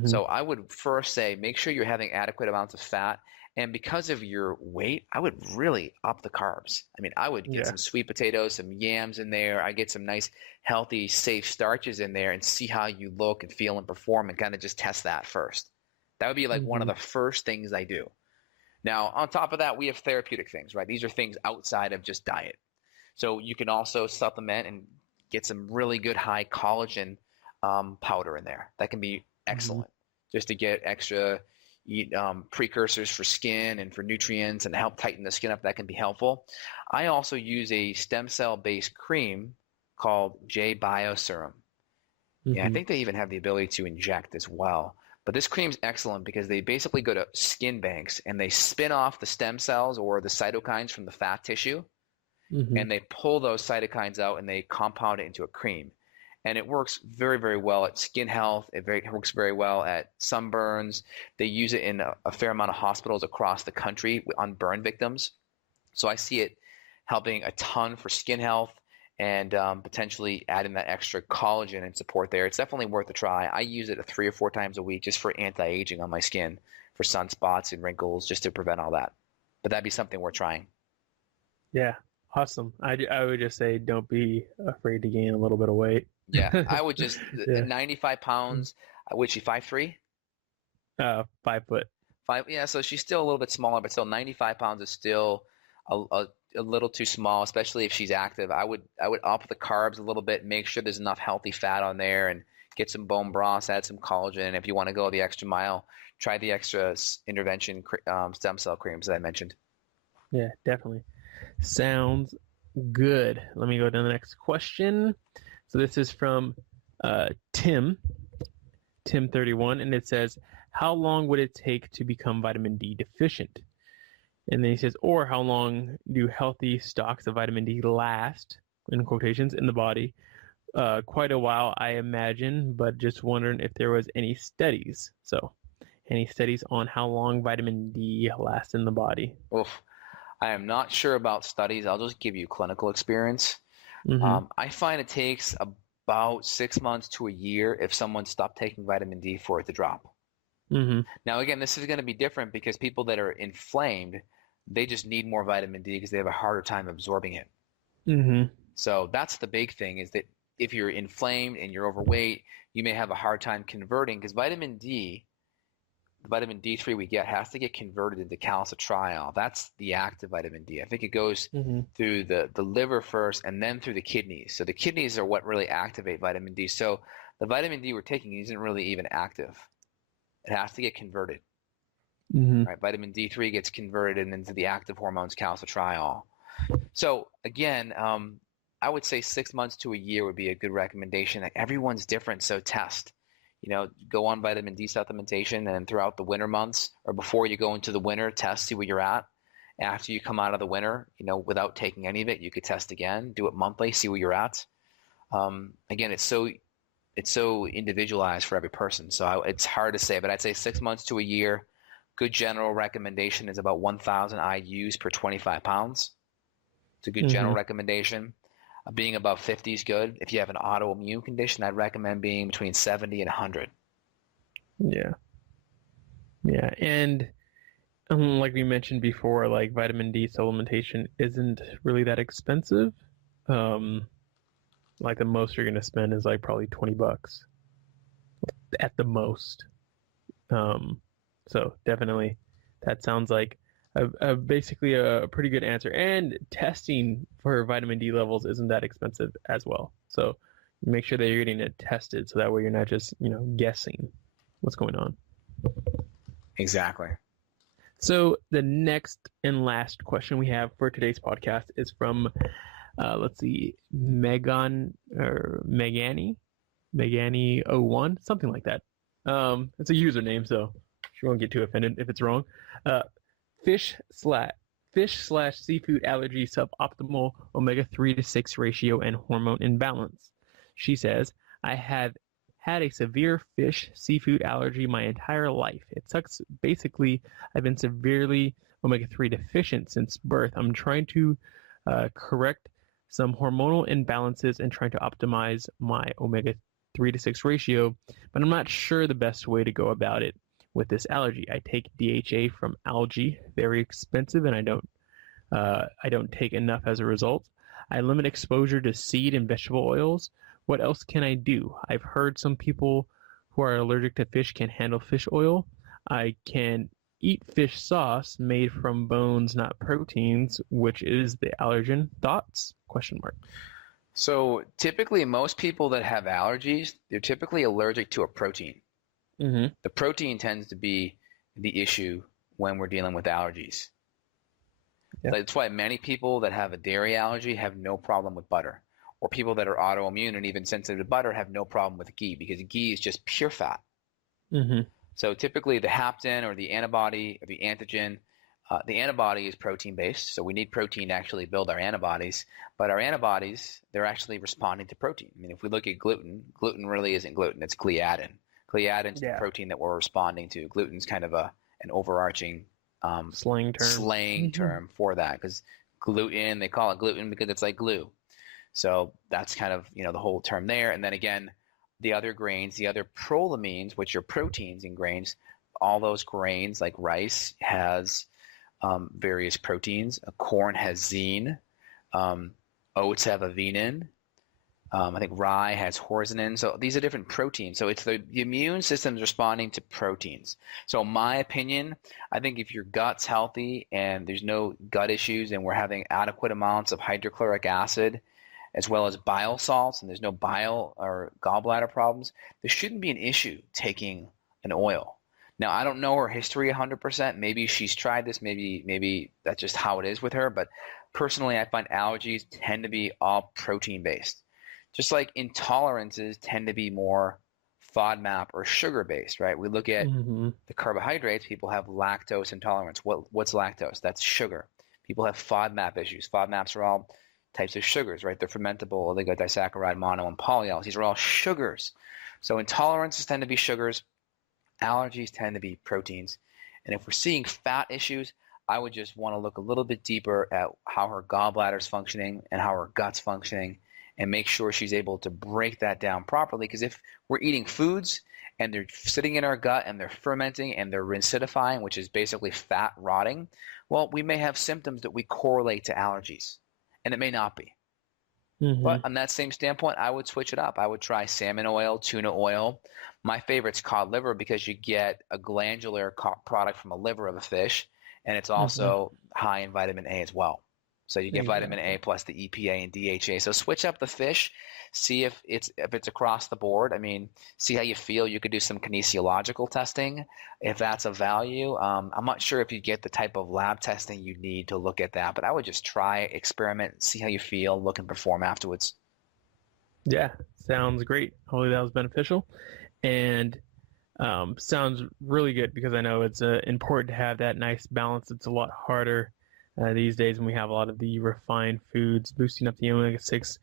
So I would first say make sure you're having adequate amounts of fat. And because of your weight, I would really up the carbs. I mean, I would get some sweet potatoes, some yams in there. I get some nice, healthy, safe starches in there and see how you look and feel and perform and kind of just test that first. That would be like one of the first things I do. Now, on top of that, we have therapeutic things, right? These are things outside of just diet. So you can also supplement and get some really good high collagen powder in there. That can be excellent just to get extra precursors for skin and for nutrients and help tighten the skin up. That can be helpful. I also use a stem cell based cream called J Bioserum. Yeah, I think they even have the ability to inject as well. But this cream is excellent because they basically go to skin banks and they spin off the stem cells or the cytokines from the fat tissue, and they pull those cytokines out and they compound it into a cream. And it works very, very well at skin health. It works very well at sunburns. They use it in a fair amount of hospitals across the country on burn victims. So I see it helping a ton for skin health and potentially adding that extra collagen and support there. It's definitely worth a try. I use it 3 or 4 times a week just for anti-aging on my skin, for sunspots and wrinkles, just to prevent all that. But that'd be something worth trying. Yeah, awesome. I would just say don't be afraid to gain a little bit of weight. Yeah, I would just 95 pounds. Was she 5'3"? 5 foot. 5. Yeah, so she's still a little bit smaller, but still 95 pounds is still a little too small, especially if she's active. I would up the carbs a little bit, make sure there's enough healthy fat on there, and get some bone broth, add some collagen. If you want to go the extra mile, try the extra intervention stem cell creams that I mentioned. Yeah, definitely. Sounds good. Let me go to the next question. So this is from Tim 31, and it says, how long would it take to become vitamin D deficient? And then he says, or how long do healthy stocks of vitamin D last, in quotations, in the body quite a while, I imagine, but just wondering if there was any studies. So, any studies on how long vitamin D lasts in the body? Oof. I am not sure about studies. I'll just give you clinical experience. Mm-hmm. I find it takes about 6 months to a year if someone stopped taking vitamin D for it to drop. Mm-hmm. Now, again, this is going to be different because people that are inflamed, they just need more vitamin D because they have a harder time absorbing it. Mm-hmm. So that's the big thing is that if you're inflamed and you're overweight, you may have a hard time converting because vitamin D, the vitamin D3 we get has to get converted into calcitriol. That's the active vitamin D. I think it goes Mm-hmm. through the liver first and then through the kidneys. So the kidneys are what really activate vitamin D. So the vitamin D we're taking isn't really even active. It has to get converted. Mm-hmm. Right? Vitamin D3 gets converted into the active hormones calcitriol. So again, I would say 6 months to a year would be a good recommendation. Everyone's different, so test. Go on vitamin D supplementation, and throughout the winter months or before you go into the winter, test, see where you're at. After you come out of the winter, without taking any of it, you could test again, do it monthly, see where you're at. Again, it's so individualized for every person, so it's hard to say, but I'd say 6 months to a year. Good general recommendation is about 1,000 IU's per 25 pounds. It's a good general recommendation. Being above 50 is good. If you have an autoimmune condition, I'd recommend being between 70 and 100. Yeah. Yeah. And like we mentioned before, like vitamin D supplementation isn't really that expensive. Like the most you're gonna spend is like probably $20 at the most. So definitely, that sounds like basically a pretty good answer. And testing for vitamin D levels isn't that expensive as well. So make sure that you're getting it tested, so that way you're not just guessing what's going on. Exactly. So the next and last question we have for today's podcast is from let's see, Megani01, something like that. It's a username, so she won't get too offended if it's wrong. Fish/seafood allergy, suboptimal omega-3 to 6 ratio, and hormone imbalance. She says, I have had a severe fish-seafood allergy my entire life. It sucks. Basically, I've been severely omega-3 deficient since birth. I'm trying to correct some hormonal imbalances and trying to optimize my omega-3 to 6 ratio, but I'm not sure the best way to go about it with this allergy. I take DHA from algae, very expensive, and I don't take enough as a result. I limit exposure to seed and vegetable oils. What else can I do? I've heard some people who are allergic to fish can handle fish oil. I can eat fish sauce made from bones, not proteins, which is the allergen. Thoughts? ? So typically, most people that have allergies, they're typically allergic to a protein. Mm-hmm. The protein tends to be the issue when we're dealing with allergies. Yep. That's why many people that have a dairy allergy have no problem with butter. Or people that are autoimmune and even sensitive to butter have no problem with ghee, because ghee is just pure fat. Mm-hmm. So typically the hapten or the antibody or the antigen, the antibody is protein-based, so we need protein to actually build our antibodies. But our antibodies, they're actually responding to protein. I mean, if we look at gluten, gluten really isn't gluten, it's gliadin. Gliadin's the protein that we're responding to. Gluten's kind of an overarching slang term for that, because gluten, they call it gluten because it's like glue. So that's kind of the whole term there. And then again, the other grains, the other prolamines, which are proteins in grains, all those grains like rice has various proteins. Corn has zein. Oats have avenin. I think rye has horsinin. So these are different proteins. So it's the immune system's responding to proteins. So in my opinion, I think if your gut's healthy and there's no gut issues and we're having adequate amounts of hydrochloric acid as well as bile salts and there's no bile or gallbladder problems, there shouldn't be an issue taking an oil. Now, I don't know her history 100%. Maybe she's tried this. Maybe that's just how it is with her. But personally, I find allergies tend to be all protein-based. Just like intolerances tend to be more FODMAP or sugar-based, right? We look at the carbohydrates. People have lactose intolerance. What's lactose? That's sugar. People have FODMAP issues. FODMAPs are all types of sugars, right? They're fermentable oligodisaccharide, mono, and polyols. These are all sugars. So intolerances tend to be sugars. Allergies tend to be proteins. And if we're seeing fat issues, I would just want to look a little bit deeper at how her gallbladder's functioning and how her gut's functioning, and make sure she's able to break that down properly. Because if we're eating foods and they're sitting in our gut and they're fermenting and they're acidifying, which is basically fat rotting, well, we may have symptoms that we correlate to allergies, and it may not be. But on that same standpoint, I would switch it up. I would try salmon oil, tuna oil. My favorite's cod liver, because you get a glandular product from a liver of a fish, and it's also high in vitamin A as well. So you get vitamin A plus the EPA and DHA. So switch up the fish, see if it's across the board. I mean, see how you feel. You could do some kinesiological testing if that's of value. I'm not sure if you get the type of lab testing you need to look at that, but I would just try, experiment, see how you feel, look and perform afterwards. Yeah, sounds great. Hopefully that was beneficial, and sounds really good, because I know it's important to have that nice balance. It's a lot harder these days when we have a lot of the refined foods boosting up the omega-6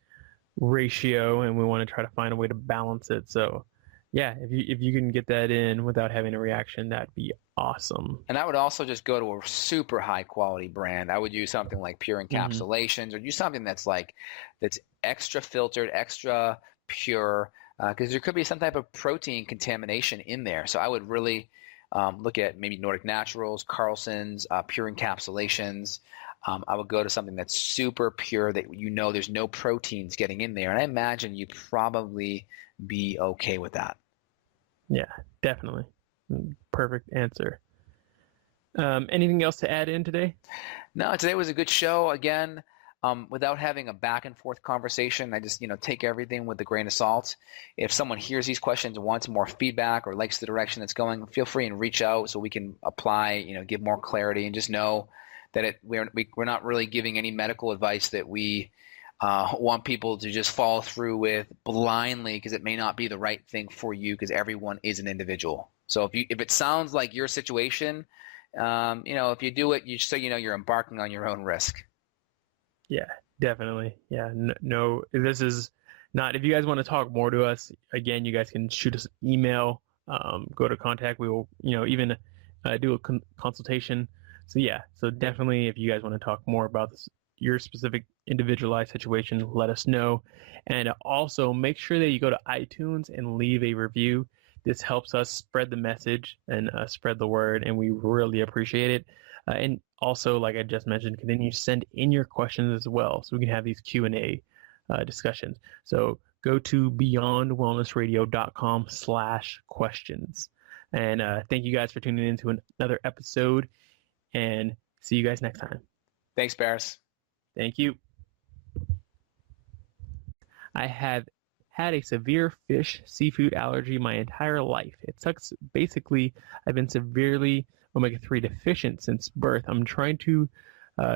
ratio, and we want to try to find a way to balance it. So yeah, if you can get that in without having a reaction, that'd be awesome. And I would also just go to a super high quality brand. I would use something like Pure Encapsulations, or use something that's extra filtered, extra pure, because there could be some type of protein contamination in there. So I would really look at maybe Nordic Naturals, Carlson's, Pure Encapsulations. I would go to something that's super pure, that there's no proteins getting in there. And I imagine you'd probably be okay with that. Yeah, definitely. Perfect answer. Anything else to add in today? No, today was a good show. Again, without having a back and forth conversation, I just take everything with a grain of salt. If someone hears these questions and wants more feedback or likes the direction it's going, feel free and reach out so we can apply, give more clarity, and just know that we're not really giving any medical advice that we want people to just follow through with blindly, because it may not be the right thing for you, because everyone is an individual. So if it sounds like your situation, if you do it, you're embarking on your own risk. Yeah, definitely. Yeah, no, this is not, if you guys want to talk more to us, again, you guys can shoot us an email, go to contact. We will, even do a consultation. So yeah, so definitely, if you guys want to talk more about your specific individualized situation, let us know. And also make sure that you go to iTunes and leave a review. This helps us spread the message and spread the word, and we really appreciate it. And also, like I just mentioned, continue to send in your questions as well, so we can have these Q&A discussions. So go to beyondwellnessradio.com/questions. And thank you guys for tuning in to another episode, and see you guys next time. Thanks, Barris. Thank you. I have had a severe fish seafood allergy my entire life. It sucks. Basically, I've been severely omega-3 deficient since birth. I'm trying to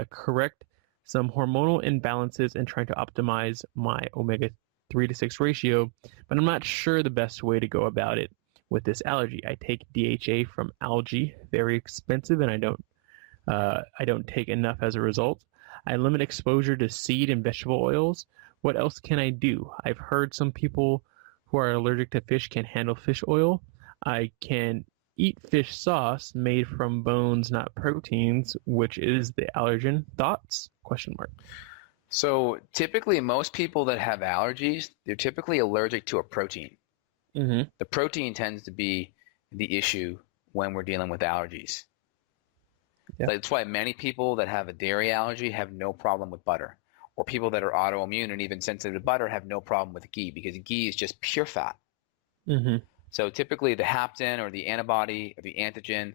correct some hormonal imbalances and trying to optimize my omega-3 to 6 ratio, but I'm not sure the best way to go about it with this allergy. I take DHA from algae, very expensive, and I don't take enough as a result. I limit exposure to seed and vegetable oils. What else can I do? I've heard some people who are allergic to fish can handle fish oil. I can eat fish sauce made from bones, not proteins, which is the allergen. Thoughts? ? So typically, most people that have allergies, they're typically allergic to a protein. The protein tends to be the issue when we're dealing with allergies. Yeah. That's why many people that have a dairy allergy have no problem with butter. Or people that are autoimmune and even sensitive to butter have no problem with ghee, because ghee is just pure fat. So typically the hapten or the antibody or the antigen,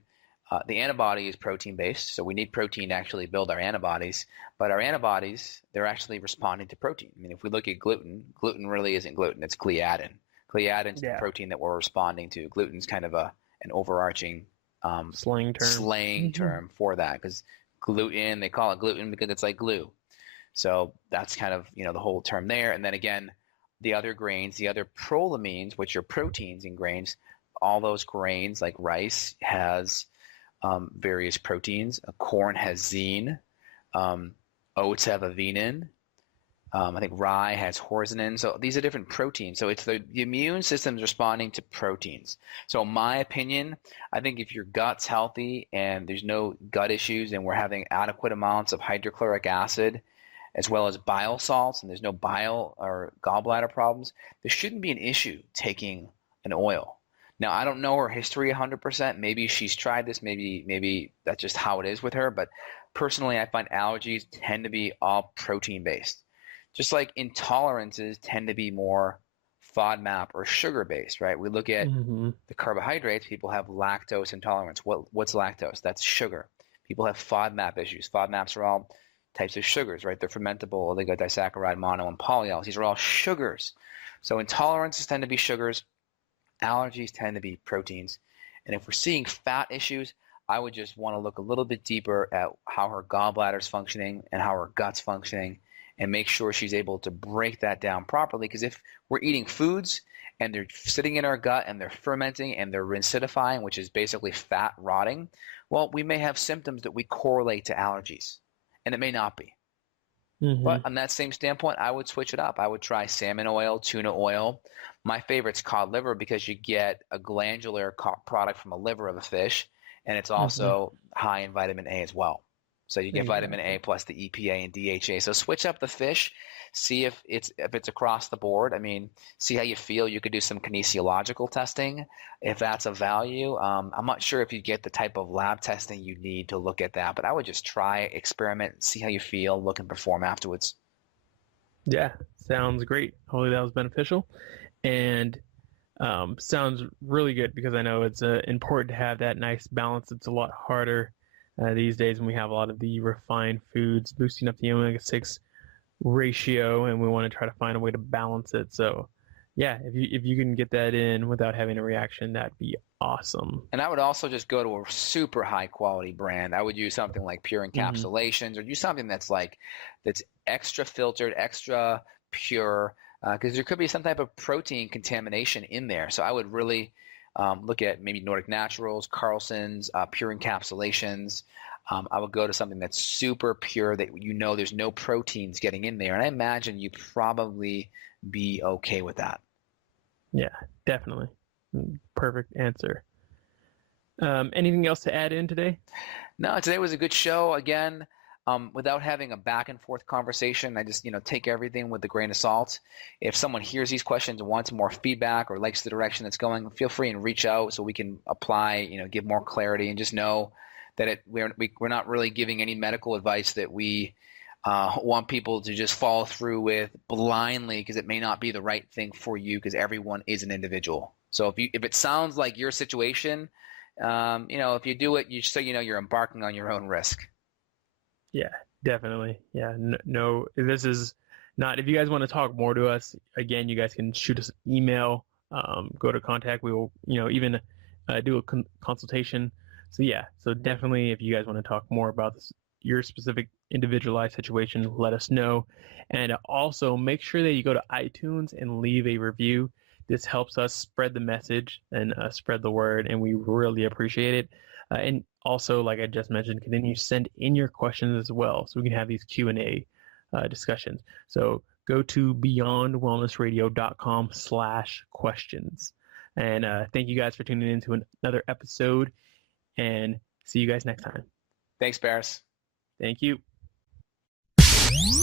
the antibody is protein-based, so we need protein to actually build our antibodies. But our antibodies, they're actually responding to protein. I mean, if we look at gluten, gluten really isn't gluten, it's gliadin. Gliadin is the protein that we're responding to. Gluten's kind of an overarching slang term for that, because gluten, they call it gluten because it's like glue. So that's kind of, the whole term there. And then again, the other grains, the other prolamines, which are proteins in grains, all those grains like rice has various proteins. Corn has zein. Oats have avenin. I think rye has horsinin. So these are different proteins. So it's the immune system's responding to proteins. So in my opinion, I think if your gut's healthy and there's no gut issues and we're having adequate amounts of hydrochloric acid as well as bile salts and there's no bile or gallbladder problems, there shouldn't be an issue taking an oil. Now, I don't know her history 100%. Maybe she's tried this. Maybe that's just how it is with her. But personally, I find allergies tend to be all protein-based. Just like intolerances tend to be more FODMAP or sugar-based, right? We look at the carbohydrates. People have lactose intolerance. What's lactose? That's sugar. People have FODMAP issues. FODMAPs are all types of sugars, right? They're fermentable oligodisaccharide, mono, and polyols. These are all sugars. So intolerances tend to be sugars. Allergies tend to be proteins. And if we're seeing fat issues, I would just want to look a little bit deeper at how her gallbladder is functioning and how her gut's functioning and make sure she's able to break that down properly. Because if we're eating foods and they're sitting in our gut and they're fermenting and they're acidifying, which is basically fat rotting, well, we may have symptoms that we correlate to allergies, and it may not be. But on that same standpoint, I would switch it up. I would try salmon oil, tuna oil. My favorite's cod liver because you get a glandular product from a liver of a fish, and it's also high in vitamin A as well. So you get vitamin A plus the EPA and DHA. So switch up the fish, see if it's across the board. I mean, see how you feel. You could do some kinesiological testing if that's a value. I'm not sure if you get the type of lab testing you need to look at that, but I would just try, experiment, see how you feel, look and perform afterwards. Yeah, sounds great. Hopefully that was beneficial. And sounds really good because I know it's important to have that nice balance. It's a lot harder these days when we have a lot of the refined foods boosting up the omega-6 ratio, and we want to try to find a way to balance it. So yeah, if you can get that in without having a reaction, that'd be awesome. And I would also just go to a super high quality brand. I would use something like Pure Encapsulations or use something that's extra filtered, extra pure, because there could be some type of protein contamination in there. So I would really look at maybe Nordic Naturals, Carlson's, Pure Encapsulations. I would go to something that's super pure that there's no proteins getting in there. And I imagine you'd probably be okay with that. Yeah, definitely. Perfect answer. Anything else to add in today? No, today was a good show. Again, without having a back and forth conversation, I just take everything with a grain of salt. If someone hears these questions and wants more feedback or likes the direction that's going, feel free and reach out so we can apply, give more clarity, and just know that we're not really giving any medical advice that we want people to just follow through with blindly, because it may not be the right thing for you, because everyone is an individual. So if it sounds like your situation, if you do it, you're embarking on your own risk. Yeah, definitely. Yeah, no, this is not. If you guys want to talk more to us, again, you guys can shoot us an email. Go to contact. We will, even do a consultation. So yeah, so definitely, if you guys want to talk more about your specific individualized situation, let us know. And also make sure that you go to iTunes and leave a review. This helps us spread the message and spread the word, and we really appreciate it. And also, like I just mentioned, continue to send in your questions as well, so we can have these Q&A discussions. So go to beyondwellnessradio.com/questions. And thank you guys for tuning in to another episode, and see you guys next time. Thanks, Barris. Thank you.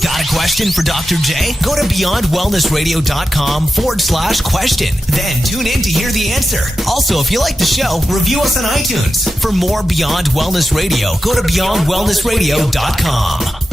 Got a question for Dr. J? Go to beyondwellnessradio.com/question. Then tune in to hear the answer. Also, if you like the show, review us on iTunes. For more Beyond Wellness Radio, go to beyondwellnessradio.com.